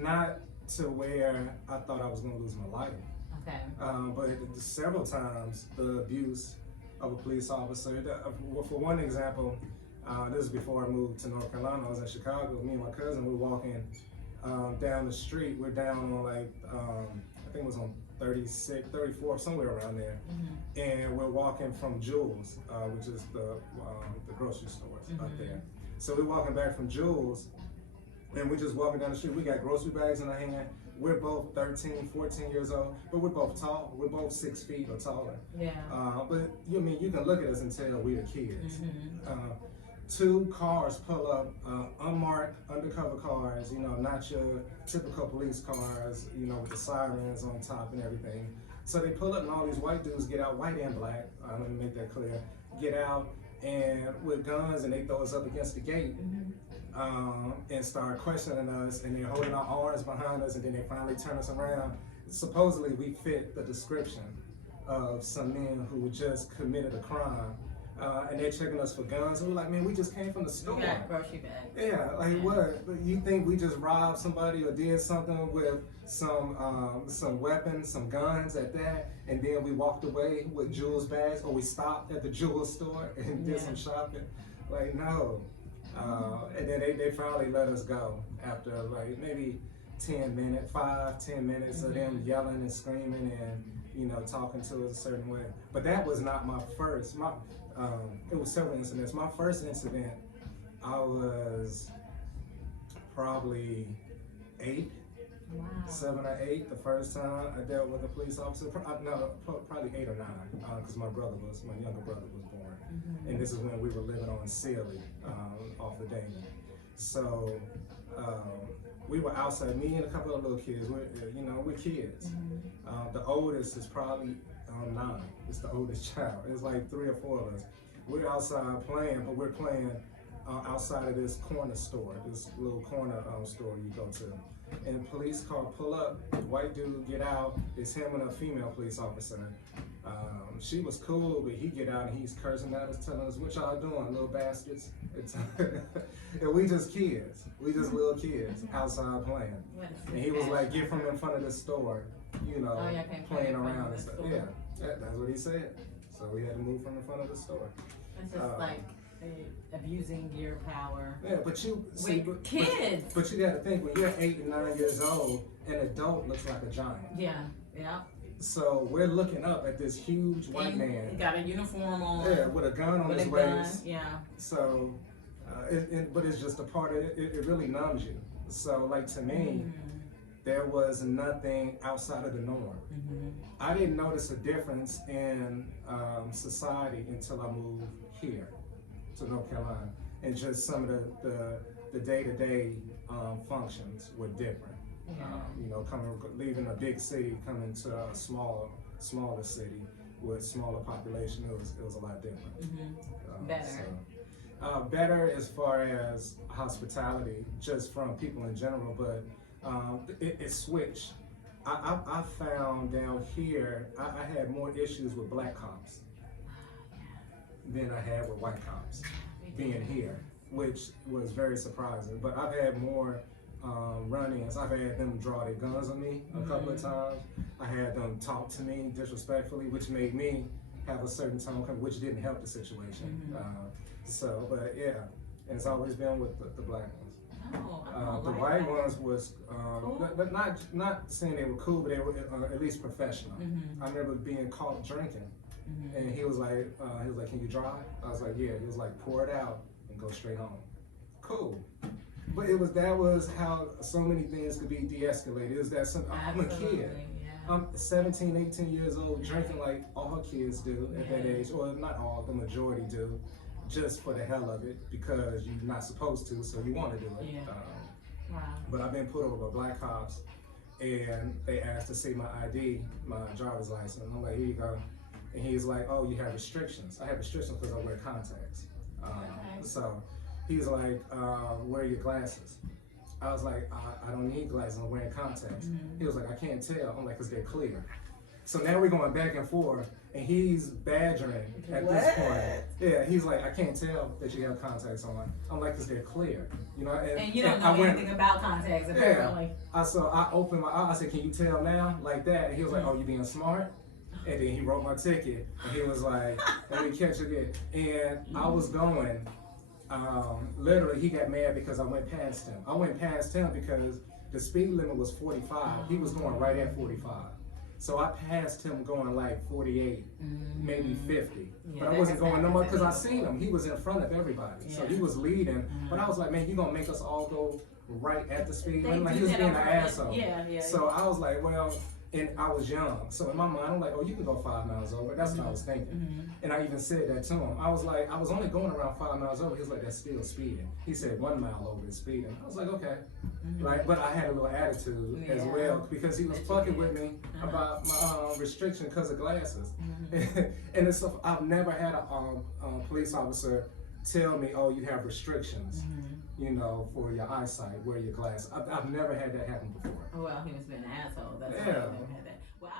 Not to where I thought I was going to lose my life. Okay. But several times the abuse of a police officer. For one example, this is before I moved to North Carolina. I was in Chicago. Me and my cousin, we were walking down the street. We're down on I think it was on 36th, 34th, somewhere around there. And we're walking from Jules, which is the grocery stores out there. So we're walking back from Jules, and we're just walking down the street. We got grocery bags in our hand. We're both 13, 14 years old, but we're both tall. We're both 6 feet or taller. Yeah. But you can look at us and tell we're kids. Two cars pull up, unmarked, undercover cars, not your typical police cars, with the sirens on top and everything. So they pull up and all these white dudes get out, white and black, let me make that clear, get out and with guns, and they throw us up against the gate and start questioning us, and they're holding our arms behind us, and then they finally turn us around. Supposedly we fit the description of some men who just committed a crime. And they're checking us for guns. And we're like, man, we just came from the store. We got grocery bags. Yeah, what? You think we just robbed somebody or did something with some weapons, some guns at that, and then we walked away with Jules bags, or we stopped at the Jules store and did some shopping? Like, no. And then they finally let us go after maybe 10 minutes, 5-10 minutes of them yelling and screaming and talking to us a certain way. But that was not my first. It was several incidents. My first incident, I was probably 8, 7 or 8. The first time I dealt with a police officer, probably 8 or 9, because my younger brother was born, and this is when we were living on Sealy, off the Damon. So we were outside, me and a couple of little kids. We're kids. The oldest is probably 9. It's the oldest child. It's like 3 or 4 of us. We're outside playing, but we're playing outside of this corner store, this little corner store you go to. And the police car pull up, white dude get out, it's him and a female police officer. She was cool, but he get out and he's cursing at us, telling us, what y'all doing, little bastards? And we just kids. We just little kids outside playing. And he was like, get from in front of the store, playing around and stuff. Yeah, that's what he said. So we had to move from in front of the store. It's just abusing your power. Yeah, but kids. But you got to think, when you're 8 and 9 years old, an adult looks like a giant. Yeah. So we're looking up at this huge white man. He got a uniform on. Yeah, with a gun on his waist. Yeah. So, but it's just a part of it. It really numbs you. So, to me, there was nothing outside of the norm. I didn't notice a difference in society until I moved here to North Carolina, and just some of the day-to-day functions were different. Leaving a big city, coming to a smaller city with smaller population, it was a lot different. Better. Better as far as hospitality, just from people in general, but it switched. I found down here, I had more issues with black cops than I had with white cops being here, which was very surprising. But I've had more run-ins. I've had them draw their guns on me a couple of times. I had them talk to me disrespectfully, which made me have a certain tone, which didn't help the situation. But yeah, and it's always been with the black ones. The white ones was not saying they were cool, but they were at least professional. I remember being caught drinking, and he was like, "Can you drive?" I was like, "Yeah." He was like, "Pour it out and go straight home." Cool. But that was how so many things could be de-escalated. It was that I'm a kid. I'm 17, 18 years old, drinking like all kids do at that age, or not all, the majority do, just for the hell of it, because you're not supposed to, so you want to do it. But I've been put over by black cops, and they asked to see my ID, my driver's license. I'm like, here you go. And he's like, oh, you have restrictions. I have restrictions because I wear contacts. So he's like, where are your glasses? I was like, I don't need glasses, I'm wearing contacts. He was like, I can't tell. I'm like, because they're clear. So now we're going back and forth, and he's badgering at What? this point. Yeah, he's like, I can't tell that you have contacts on. I'm like, cause they're clear, you know. And you don't know I went, anything about contacts, apparently. I opened my eye. I said, can you tell now, like that? And he was like, oh, you being smart? And then he wrote my ticket, and he was like, let me catch again. And I was going. Literally, he got mad because I went past him. I went past him because the speed limit was 45. He was going right at 45. So I passed him going like 48, maybe 50. Yeah, but I that wasn't has going no more because I happened to me seen him. He was in front of everybody. So Yeah. he was leading. But I was like, man, you gonna make us all go right at the speed They limit? Like, do he was that being an on purpose. asshole. Yeah. So I was like, well, and I was young. So in my mind, I'm like, oh, you can go 5 miles over. That's what I was thinking. And I even said that to him. I was like, I was only going around 5 miles over. He was like, that's still speeding. He said 1 mile over is speeding. I was like, okay. Right, but I had a little attitude as Yeah. well because he was That you fucking did. with me about my restriction because of glasses. And it's stuff I've never had a police officer tell me, oh, you have restrictions, you know, for your eyesight, wear your glasses. I've never had that happen before. Well, he was being an asshole. That's why Yeah. I never had that. Well,